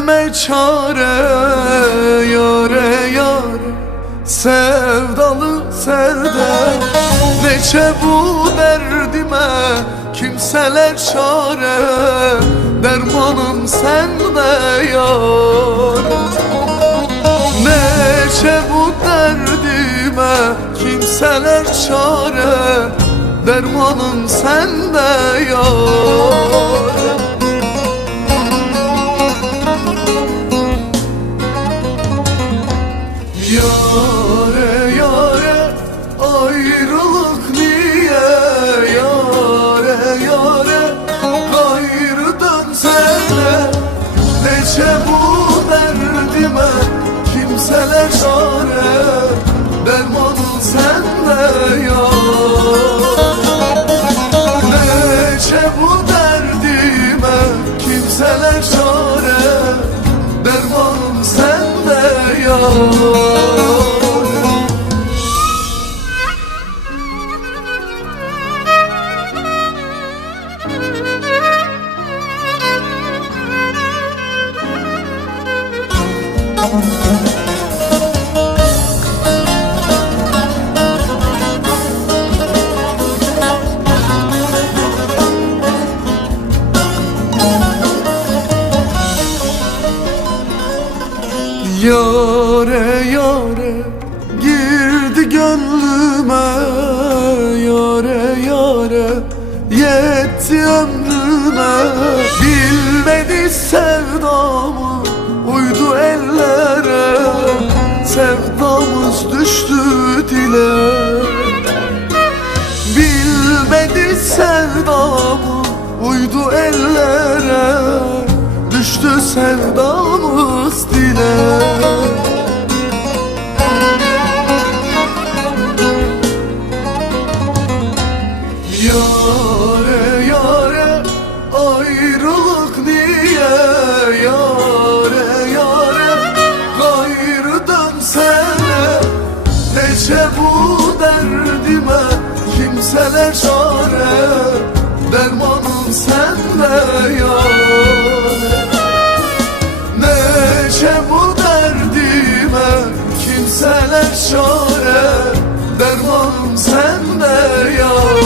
derdime çare, yare yare sevdalı serde. Neçe bu derdime kimseler çare, dermanım sende yar. Neçe bu derdime kimseler çare, dermanım sende yar. Yare yare ayrılık niye, yare yare gayrı dönsene. Neçe bu derdime kimseler çare, dermanın sende yar. Neçe bu derdime kimseler çare, dermanım sende yar. Yare yare girdi gönlüme, yare yare yetti ömrüme. Bilmedi sevdamı uydu ellere, sevdamız düştü dile. Bilmedi sevdamı uydu ellere, düştü sevdamız dile. Yare yare ayrılık niye, yare yare gayrı dönsene. Neçe bu derdime kimseler çare, dermanım sende yar. Neçe bu derdime kimseler çare, dermanım sende yar.